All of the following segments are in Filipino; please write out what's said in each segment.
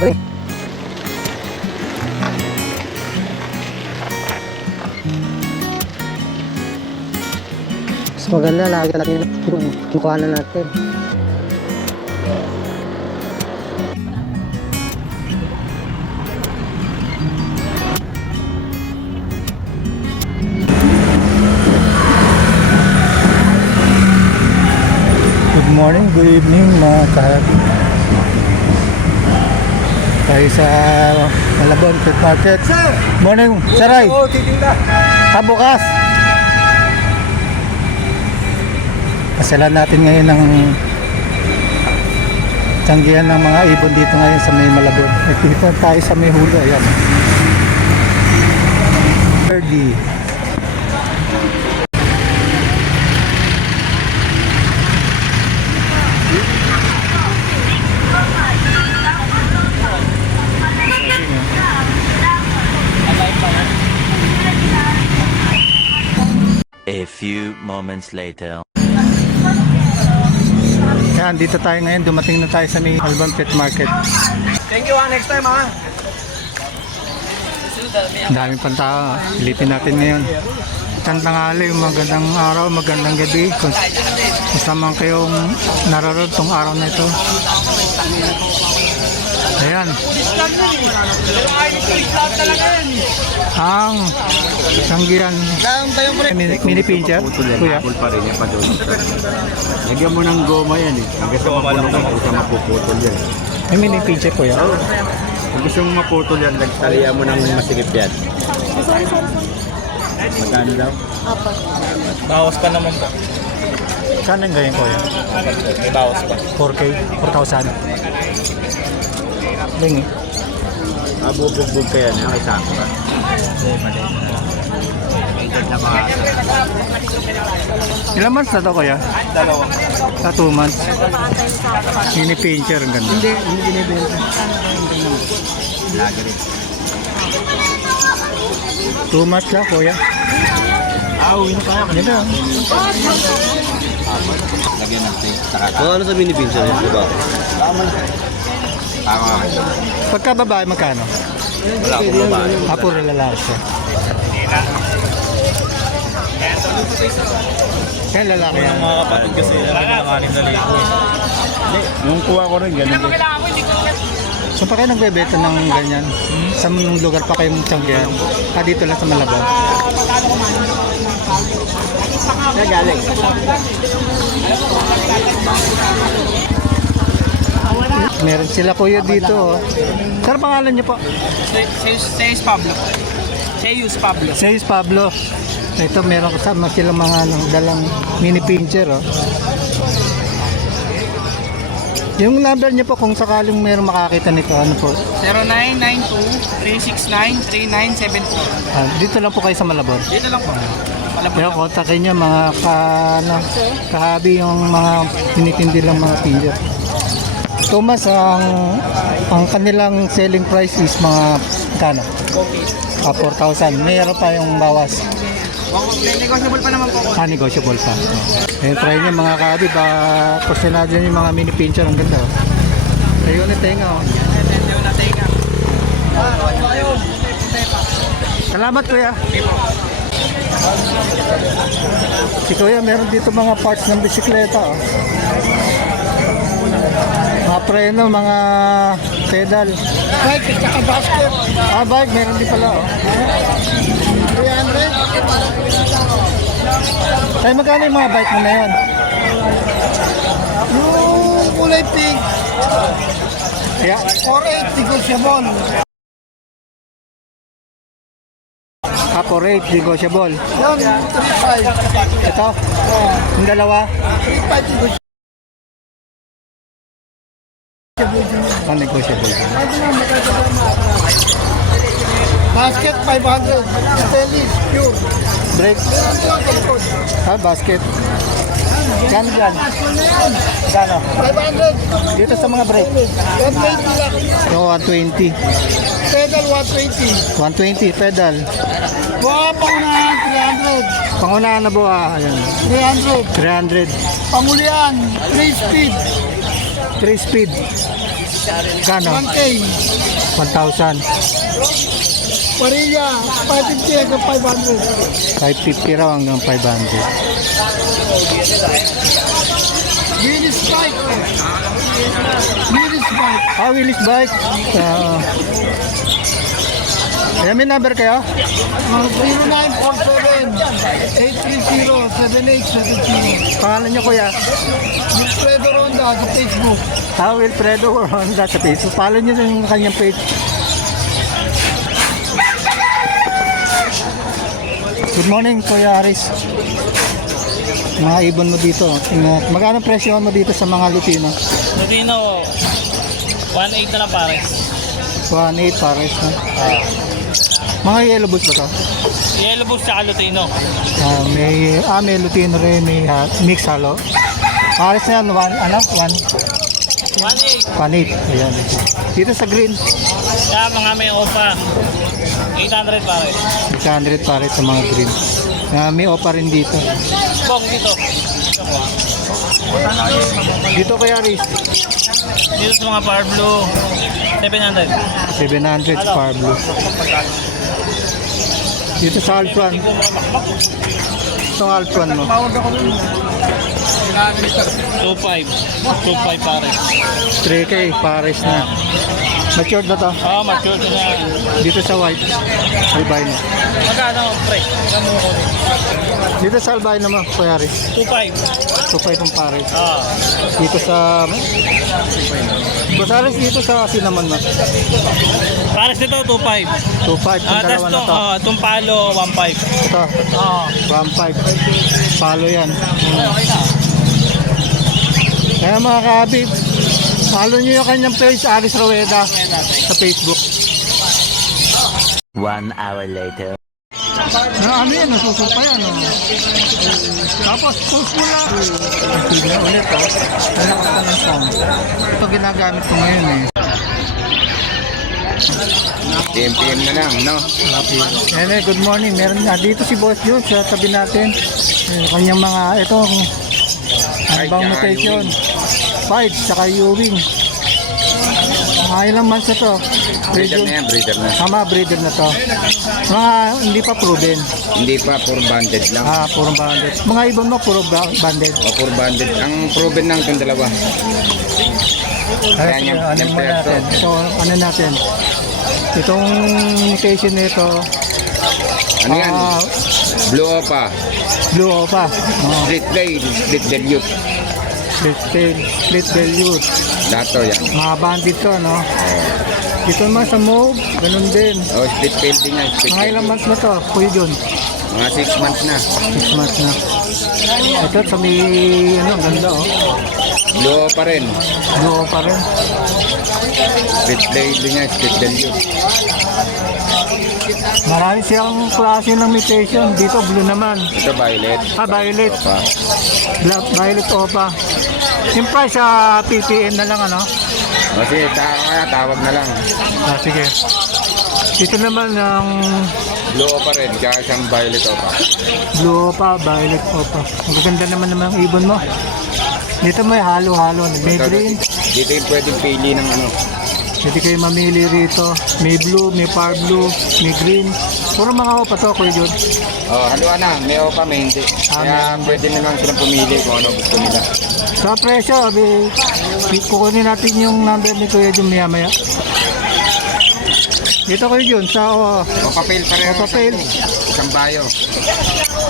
Okay. Mas maganda, lagi natin yung mukha na natin. Good morning, good evening mga kahabi tayo sa Malabon Pet Market. Sir! Morning, Saray! Oo, titinda! Ha, bukas! Pasalan natin ngayon ng tanggihan ng mga ibon dito ngayon sa may Malabon. Nagpipan tayo sa may hula. Ayan. 30. Few moments later. Yan, dito tayo ngayon. Dumating na tayo sa may Alban Pet Market. Thank you, ah. Next time, ah. Ang daming pang tao. Silipin natin ngayon. Magandang ali, magandang araw, magandang gabi. Kung kung man kayong nararoon tong araw na ito. Ayan. Ang tanggihan. Mini, mini pincher. Kuya. Putol pa rin yan pa doon. Lagyan mo ng goma yan eh. Ang gusto mo mapulong ka, gusto mapuputol yan. May mini pincher kuya. Kung gusto mo maputol yan, nagtalian mo ng masikip yan. Magkano daw? Bawas pa naman po. Saan ang ganyan kuya? May bawas pa. 4K? 4,000? Lingi. Ah, bubugbog ka yan. Ang isa ko ka. Edad na mga Ilang months na to kuya? Dalawa. Sa 2 months. Mini pincher. Ang ganda. Hindi, hindi binibenta. lagi rin. 2 months na kuya. Ah, uwi na tayo. Ganda. Lagyan ng tape. Kung ano sa mini pinsan, di ba? Tama. Pagka babae, magkano? Wala akong babae. Ah, puro lalaki siya. Yan lalaki yan. Mga kapatid kasi, alam na kanin na ligo. Nung kuha ko rin, ganun din. So pa kayo nagbebenta ng ganyan? Sa mga lugar pa kayo tiyanggihan? Ah, dito lang sa Malabon. Kaya galing. Meron sila kuya dito. Oh. Sir, pangalan niyo po? Says Pablo. Sayus Pablo. Says Pablo. Ito meron kasama sila mga ano, dalang mini pincher. Oh. Yung number niyo po kung sakaling meron makakita nito, ano po? 0992-369-3974. Ah, dito lang po kayo sa Malabon. Dito lang po. Malapit Pero lang. kontakin niyo mga ka, ano, kahabi yung mga tinitindi lang mga pincher. Thomas, ang ang kanilang selling price is mga kano? Ah, 4,000. Mayroon pa yung bawas. Negotiable pa naman po. Ah, negotiable pa. Oh. Try niyo mga kabi, ba din yung mga mini pincher ang ganda. Oh. Ayun na tenga. Oh. Yung natinga. Salamat kuya. Si kuya meron dito mga parts ng bisikleta. Oh. Mga preno, mga pedal. Bike, tsaka basket. Ah, bike, meron din pala. Oh. 300. Ay, magkano yung mga bike mo na yun? Yung kulay pink. Kaya, 480 negotiable. ah, for rate, negotiable. Yan, 35. Ito, yung dalawa, 35 negotiable. Ah, negotiable. Basket, 500. Stainless, pure. Kalkod. ah, basket. Gano dyan? Gano? 500. Dito sa mga brake. 120 lang. Yung 120. Pedal, 120. 120 pedal. Buha pangunahan, 300. Pangunahan na buha. Ayan. 300. 300. Pangulian, 3 speed. 3 speed. Gano? 1K. 1,000. Parilla, 550 hanggang 500. 550 raw hanggang 500. Willis Bike. Willis Bike. Ah, Willis Bike. Uh, Ayan, may number kayo? Uh, 0947-830-7870. Pangalan niyo kuya? Wilfredo Ronda sa Facebook. Ah, Wilfredo Honda sa Facebook. Follow niyo yung kanyang page. Good morning, Kuya Aris. Mga ibon mo dito. Tingnan. Magkano presyo mo dito sa mga Lutino? Lutino, 1.8 na lang pare. 1.8 pares na. Mga yellow boots ba to? Yellow Bulls tsaka Lutino. Ah, may, ah, may Lutino rin, may ha, mix halo. Pares na yan, one, ano? One, 1.8. 1.8. Ayan. Dito sa green, Kaya mga may opa. 800 pare. 600 pares sa mga green. Ah, may opa rin dito. Bong dito. Dito kay Aris, Dito sa mga Power Blue, 700. 700 Far Blue. Dito sa Alphan. Itong Alphan mo. 2.5. 2.5 pare. 3K, pares na. Matured na to. Oh, mature na. Dito sa white. Albino. Magkano, pre? Magkano mo ko? Dito sa albino mo, Kuya Aris. 2.5. Tupay itong pares. Ah. Dito sa... Boss Aris, dito sa cinnamon mo. Pares nito, 2.5. 2.5, Ah, itong tapos dalawa na to, ah, itong palo, 1.5. Ito, Oo. 1.5. Palo yan. Okay na. Kaya mga kabib, follow nyo yung kanyang page, Aris Rueda, sa Facebook. One hour later. Na ano yan, nasusupa yan. Oh. Tapos, post mo lang. Sige na ulit, oh. Nalakas ka ng sound. Ito ginagamit ko ngayon, eh. TMPM na lang, no? Eh, good morning. Meron na dito si Boss Jules sa tabi natin. Yung kanyang mga, ito, ang bang tsaka mutation. Fight, saka U-wing. Mga ilang months na to. Breeder na yan, breeder na. Tama, breeder na to. Mga hindi pa proven. Hindi pa, puro banded lang. Ah, puro banded. Mga ibon mo, puro ba- banded. O, puro banded. Ang proven lang itong dalawa. Ay, Yan yung- ano yung mo perso. natin? Ito, ano natin? Itong mutation nito, Ano yan? ah, Blue Opa. blue opa. Oh, Split play, split dilute. Split tail, split velute. Dato yan. Mga bandit to, no? Dito naman sa mauve, ganun din. O, split tail din yan. Split Mga ilang months na to, Kuya John? Mga 6 months na. 6 months na. Ito sa may, ano, ganda, oh. Blue Opa rin. Blue opa rin. Split play din yan, split dilute. Marami siyang klase ng mutation. Dito, blue naman. Ito violet. Ah, violet. Opa. Black, violet opa. Yung price sa PPN na lang, ano? O, sige, ta kaya tawag na lang. Ah, sige. Dito naman ang Blue Opa rin, kaya siyang violet Opa. blue opa, violet opa. Ang gaganda naman naman ang ibon mo. Dito may halo-halo. May green. Dito yung pwedeng pili ng ano. Pwede kayo mamili rito. May blue, may far blue, may green. Puro mga opa to, Kuya Jun. Oh, haluan na, may Opa, may hindi. Kaya pwede na lang silang pumili kung ano gusto nila. Sa presyo, abi, kukunin natin yung number ni Kuya Jun maya maya. Dito Kuya Jun, sa oh, Opa Pale pareho. Opa. Isang bayo.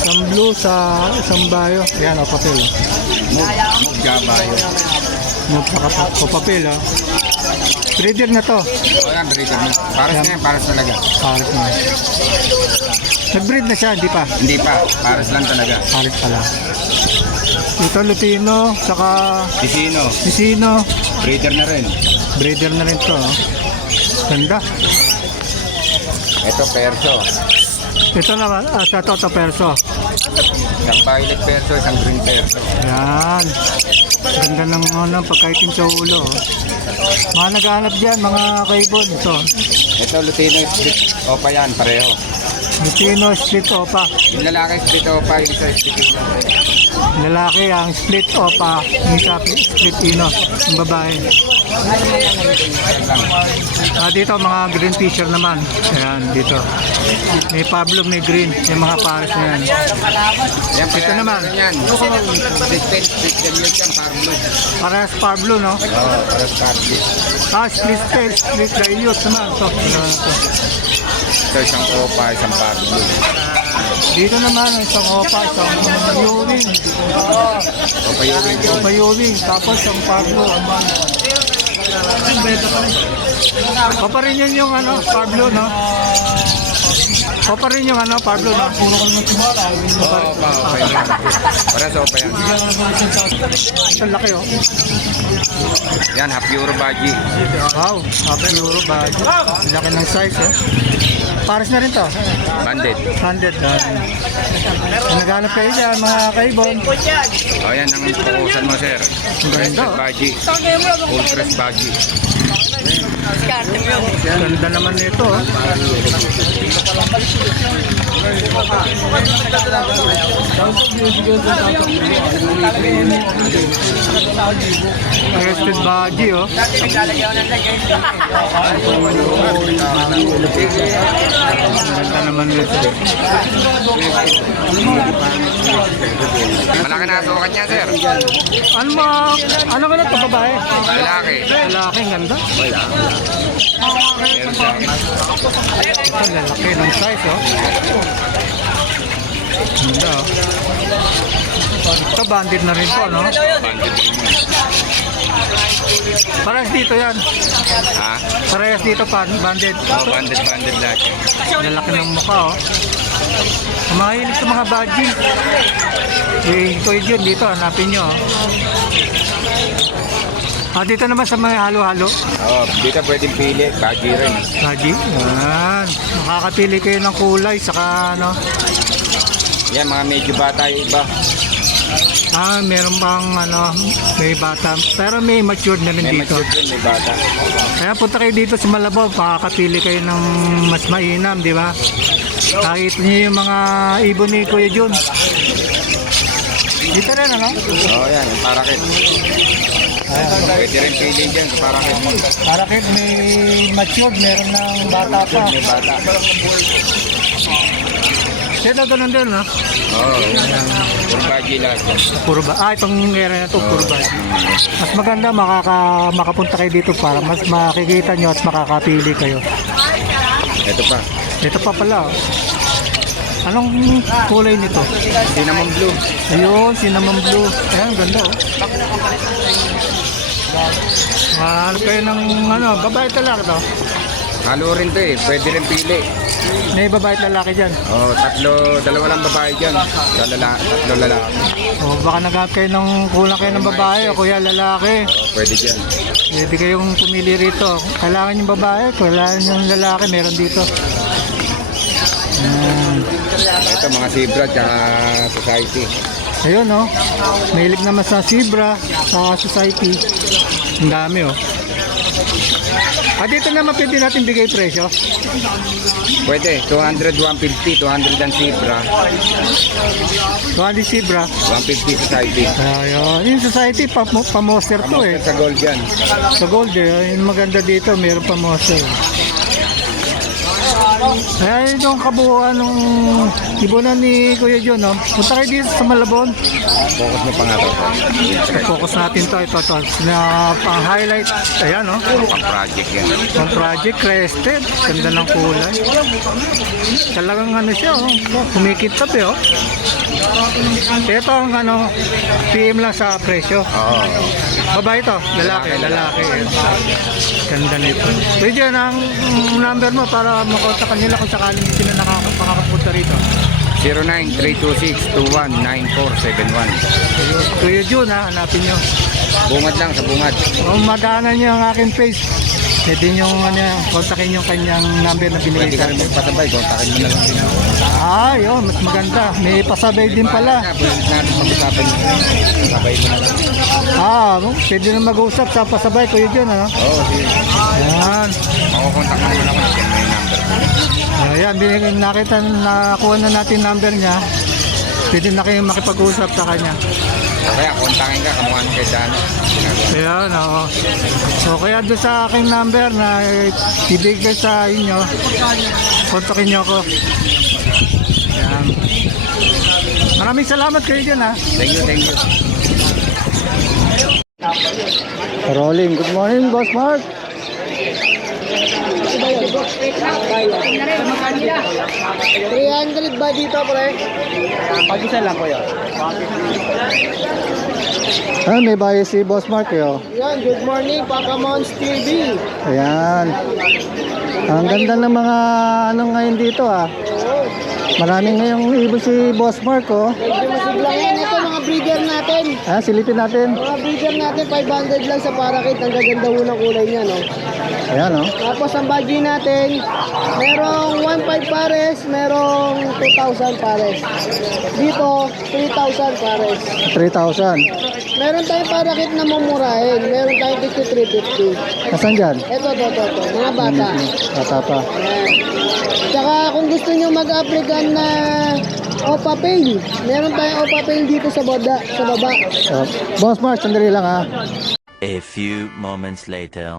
isang blue sa isang bayo. Yan, o papel. Move, move bayo. Papel, ha. Breeder na to. O yan, breeder na. Paras na yan, paras talaga. Paris na. Nag-breed na siya, hindi pa. Hindi pa, paras lang talaga. Paris pala. Ito Lutino, saka Sisino, Sisino. breeder na rin. Breeder na rin to. oh. Ganda. Ito, perso. Ito naman, ah, sa Toto Perso. Isang violet perso, isang green perso. Yan. Ganda ng ano, pagkaiting sa ulo. oh. Mga naghahanap dyan, mga kaibon. Ito. Ito, Lutino, split. Opa yan, pareho. Lutino split opa. Yung lalaki split opa, yung isa split ino. Lalaki ang split opa, yung isa split ino, yung babae. Ah, dito mga green fisher naman. Ayan, dito. May Pablo, may green. Yung mga pares na yan. Yan, Ito naman. Yan. Split pen, split ganyan yan, parlo. Parehas Pablo, no? Oo, para parlo. Ah, split tail, split dilute naman. Ito, ano na Ito isang opa, isang parlo. Dito naman, isang opa, isang Ewing. Opa yun rin. Opa Ewing, tapos isang Pablo. Opa rin yun yung ano, Pablo, no? Opa rin yung ano, Pablo, no? Oo, opa, opa yun. Para sa opa yan. Ang laki, oh. Yan, half euro baji. Wow, half euro. Ang Laki ng size, oh. Pares na rin to. Bandit. 100 dollars. Kung naghanap kayo dyan, mga kaibon. O yan ang pukusan mo, sir. Ang ganda, Crested oh. baji. Crest baji. Ganda naman nito, oh. Crested Baji, oh. Ganda naman nito. Malaki na sukat niya, sir. Ano mo, ano ka na ito, babae? Lalaki. Lalaki, ang ganda. Siya. Ang lalaki ng size, oh. Ganda, oh. Ito, bandit na rin to, no? Bandit. Parehas dito yan. Ha? Parehas dito, pan, bandit. Oh, bandit, bandit lahat yan. Ang lalaki ng mukha, oh. Mahilig sa mga badge. Eh, ito yun dito, hanapin nyo, oh. Ah, dito naman sa mga halo-halo. Oh, dito pwedeng pili. Baji rin. Badge. Yan. Makakapili kayo ng kulay, saka ano. Yan, mga medyo bata yung iba. Ah, meron bang ano, may bata. Pero may matured na rin May dito. matured rin, may bata. Kaya punta kayo dito sa Malabo, makakapili kayo ng mas mainam, di ba? Kahit niyo yung mga ibon ni Kuya Jun. Dito rin, ano? Oh, yan, yung parakit. Pwede rin pili dyan sa parakit. Para kahit may matured, meron ng bata pa. May bata. Ito ganun din, no? Oh, puro baji lahat yan. Puro ba? Ah, itong area na to, puro ba? Mas maganda, makaka, makapunta kayo dito para mas makikita nyo at makakapili kayo. Ito pa. Ito pa pala, oh. Anong kulay nito? Cinnamon blue. Ayun, cinnamon blue. Ayan, ganda oh. Mahal kayo ng ano, babae at lalaki to. Halo rin to eh. Pwede rin pili. May babae at lalaki dyan. Oh, tatlo, dalawa lang babae dyan. Dala, tatlo lalaki. O baka naghahanap kayo ng kulang kayo ng babae o kuya lalaki. Oh, pwede dyan. Pwede kayong pumili rito. Kailangan yung babae, kailangan yung lalaki, meron dito. Ayan. Ito mga zebra tsaka society. Ayun oh. Mahilig naman sa Zebra, sa Society. Ang dami oh. Ah, dito naman pwede natin bigay presyo. Pwede. 200, 150, 200 ang zebra. 20 Zebra. 150 society. Ayun. Yung Society, pa, pa monster to eh. Sa gold yan. Sa gold eh. Yung maganda dito, meron pa Kaya itong kabuuan ng ibunan ni Kuya John, no? Punta kayo dito sa Malabon. Focus mo pa nga to. Focus natin to, ito, to. Na pang highlight. Ayan, no? Pang project yan. Ang project crested. Ganda ng kulay. Talagang ano siya, oh. Kumikitap eh, oh. Ito ang ano, PM lang sa presyo. Oo. Babae to, lalaki, lalaki. Ganda nito. Pwede yan ang number mo para makontak kanila kung sakaling sila nakaka- makakapunta rito. 0932629471. Kuya Jun ha, hanapin nyo. Bungad lang sa bungad. Kung madaanan nyo ang aking page, pwede nyo ano, kontakin yung kanyang number na binigay Pwede ka rin magpasabay. Kontakin mo na lang din ako. Ah, yun, mas maganda. May pasabay din pala. Pwede natin pag-usapan. Sabay mo na lang. Ah, pwede na mag-usap sa pasabay, Kuya Jun, ano? Oo, sige. Yan. Makukontak mo na lang ako. Yan yung number. ko. Ayan, bin- nakita, nakuha na natin number niya. Pwede na kayo makipag-usap sa kanya. O kaya, kontakin ka, kamukha ng kay Dano. Ayan, oo. So, kaya doon sa aking number na ibigay sa inyo, kontakin niyo ako. Ayan. Maraming salamat kayo dyan ha. Thank you, thank you. Rolling. Good morning, Boss Mark. 300 ba dito, pre? Pag-isa lang ko yun. Ah, may bayo si Boss Mark eh, oh. Yan, good morning, Pakamons TV. Ayan. Ang ganda ng mga ano ngayon dito ah. Maraming ngayong ibon si Boss Mark oh. Medyo masigla yan. Ito, mga breeder natin. Ah, silipin natin. Mga breeder natin, 500 lang sa parakit. Ang gaganda ho ng kulay niya, no? Ayan oh. Tapos ang budget natin, merong 1.5 pares, merong 2,000 pares. Dito, 3,000 pares. 3,000. Meron tayong parakit na mumurahin. Meron tayong 5350. Nasaan dyan? Ito, ito, ito, ito. Mga bata. Bata pa. Ayan. Tsaka kung gusto nyo mag-African na Opa Pail, meron tayong Opa Pail dito sa baba. Sa baba. Oh. Boss Mark, sandali lang ha. A few moments later.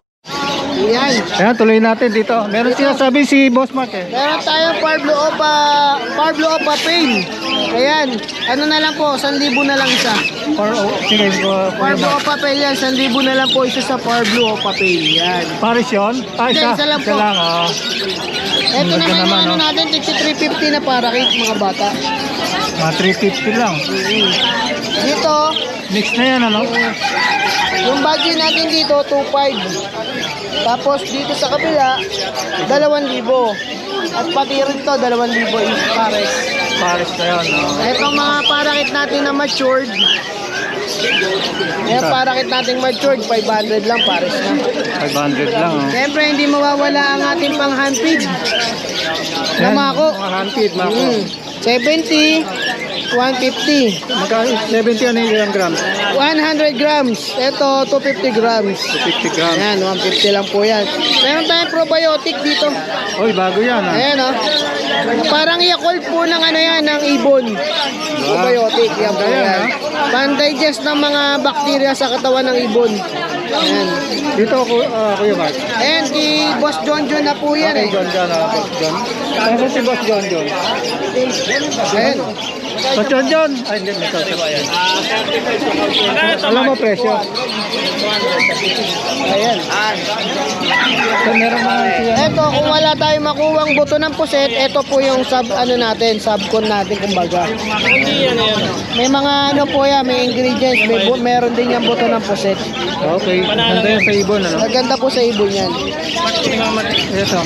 Yan. Ayan, tuloy natin dito. Meron sinasabi si Boss Mark eh. Meron tayong Pablo Opa, Pablo Opa Pail. Ayan. Ano na lang po, 1,000 na lang isa. Or, oh, sige, uh, Pablo Opa Pail yan, 1,000 na lang po isa sa Pablo Opa Pail. Yan. Paris yun? Ah, Hindi, isa. isa lang po. oh. Ito naman yung naman, ano no? natin, 6350 na parakit mga bata. Mga 350 lang. Dito, Mix na yan, ano? yung budget natin dito, 2.5. Tapos dito sa kabila, 2,000. At pati rin to, 2,000 is pares. Paris na yan, no? Itong mga parakit natin na matured, Ayan, parakit natin matured, 500 lang pares na. 500 lang, oh. Siyempre, hindi mawawala ang ating pang hand feed. Na mako. Mga handpid, mako. Mm. 70, 150. Magkano? 70 ano yung grams? 100 grams. Ito, 250 grams. 50 grams. Ayan, 150 lang po yan. Meron tayong probiotic dito. Oy, bago yan, ah. Ayan, oh. Parang yakult po ng ano yan, ng ibon. Probiotic, yan po yan. Pan-digest ng mga bakterya sa katawan ng ibon. Ayan. Dito, ku- ah, Kuya Mark. Ayan, kay Boss John John na po yan Okay, eh. John John, ah, Boss John. Ano si Boss John John? Ayan. Boss John John! Ay, hindi. Alam mo presyo? Ayan. So, meron mga. Eto, kung wala tayong makuwang buto ng puset, ito po yung sub, ano natin, subcon natin, kumbaga. May mga ano po yan, may ingredients, may bu- meron din yung buto ng puset. Okay, ganda yan sa ibon, ano? Maganda po sa ibon yan. Ito.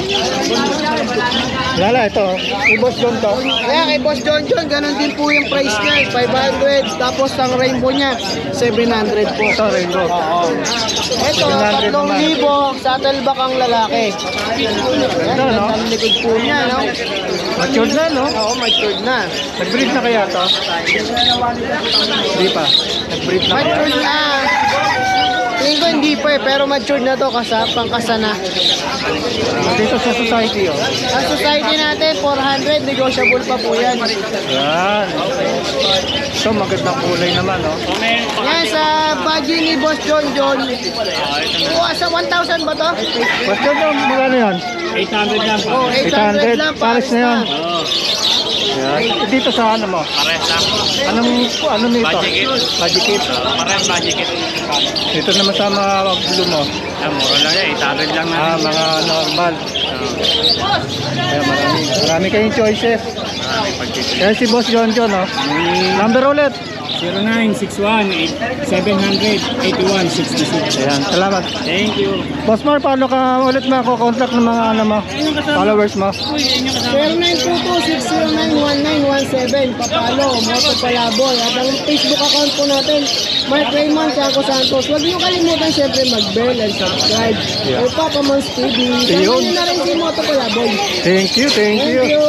Lala, ito. Si Boss John to. Kaya kay Boss John John, ganun din po yung price niya, 500. Tapos ang rainbow niya, 700 po. Ito, rainbow. Ito, 700 3,000, saddleback ang lalaki. Ganda, no? ganda ang likod po niya, no? Matured na, no? Oo, matured na. Nag-breed na kaya to? Hindi pa. Nag-breed na kaya? Matured na. Tingin ko hindi pa eh, pero matured na to kasa, pangkasa na. Dito sa society, oh. Ang society natin, 400, negotiable pa po yan. Yan. Ito, magandang kulay naman, oh. Yan, sa budget ni Boss John John. Kuha sa 1,000 ba to? Boss John John, magkano yan? 800 lang pa. Oh, 800, 800 lang, pares na yan. Oo. Yan. Dito sa ano mo? Pares lang. Anong, ano nito? Budget kit. Budget kit. Pares budget kit. Ito naman sa mga blue mo. Ah, mura lang yan. 800 lang Ah, mga normal. Kaya marami, marami kayong choices. Kaya si Boss John John, oh. Number ulit. 0961-8166. Ayan, salamat. Thank you. Boss Mar, paano ka ulit mako-contact ng mga ano mo, followers mo? 0922-609-1917. Papalo, Moto Palaboy. At ang Facebook account po natin, Mark Raymond Chaco Santos. Huwag niyo kalimutan syempre mag-bell and subscribe. Yeah. Papa Mons TV. Kaya na rin si Moto Palaboy. Thank you, thank Thank you. you.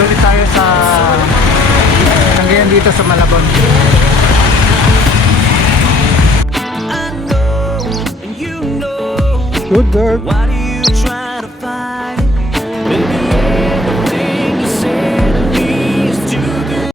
Ulit tayo sa Cagayan dito sa Malabon. Good girl.